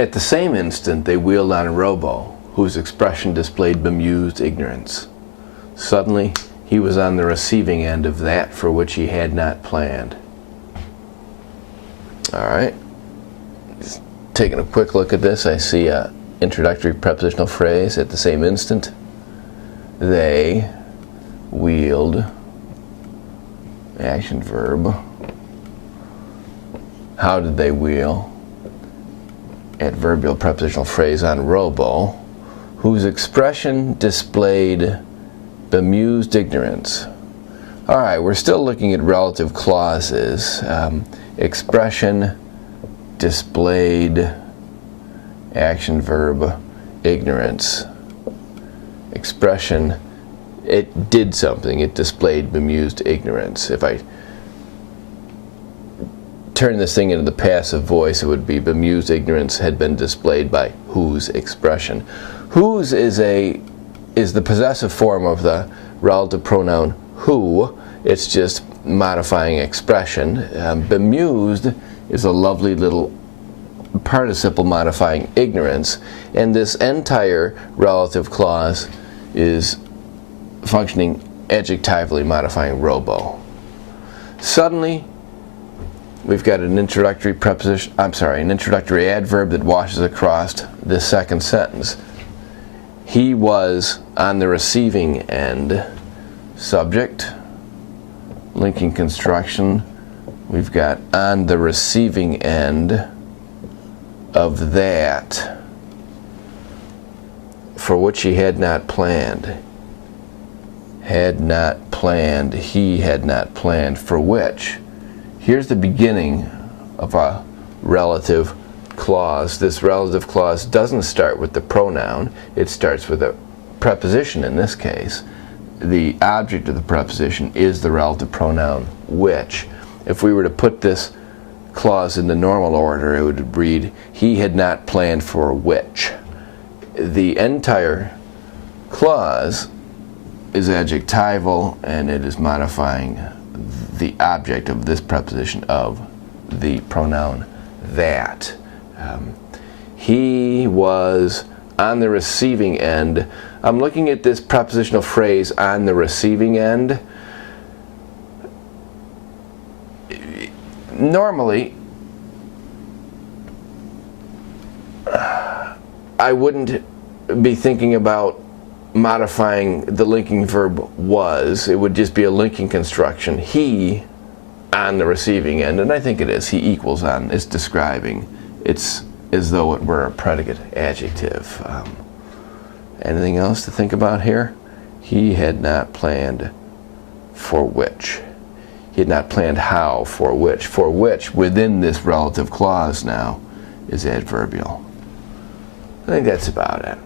At the same instant, they wheeled on a rowboat, whose expression displayed bemused ignorance. Suddenly, he was on the receiving end of that for which he had not planned. All right. Just taking a quick look at this, I see an introductory prepositional phrase. At the same instant, they wheeled, action verb. How did they wheel? Adverbial prepositional phrase on rowboat, whose expression displayed bemused ignorance. All right, we're still looking at relative clauses. Expression, displayed, action verb, ignorance. Expression, it did something. It displayed bemused ignorance. If I turn this thing into the passive voice, it would be bemused ignorance had been displayed by whose expression. Whose is the possessive form of the relative pronoun who. It's just modifying expression. Bemused is a lovely little participle modifying ignorance, and this entire relative clause is functioning adjectively modifying rowboat. Suddenly, we've got an introductory adverb that washes across this second sentence. He was on the receiving end. Subject, linking construction. We've got on the receiving end of that for which he had not planned. Had not planned, he had not planned, for which. Here's the beginning of a relative clause. This relative clause doesn't start with the pronoun, it starts with a preposition in this case. The object of the preposition is the relative pronoun which. If we were to put this clause in the normal order, it would read, he had not planned for which. The entire clause is adjectival, and it is modifying the object of this preposition of the pronoun that. He was on the receiving end. I'm looking at this prepositional phrase on the receiving end. Normally, I wouldn't be thinking about modifying the linking verb was. It would just be a linking construction. He on the receiving end, and I think it is. He equals on. It's describing. It's as though it were a predicate adjective. Anything else to think about here? He had not planned for which. He had not planned how for which. For which, within this relative clause now, is adverbial. I think that's about it.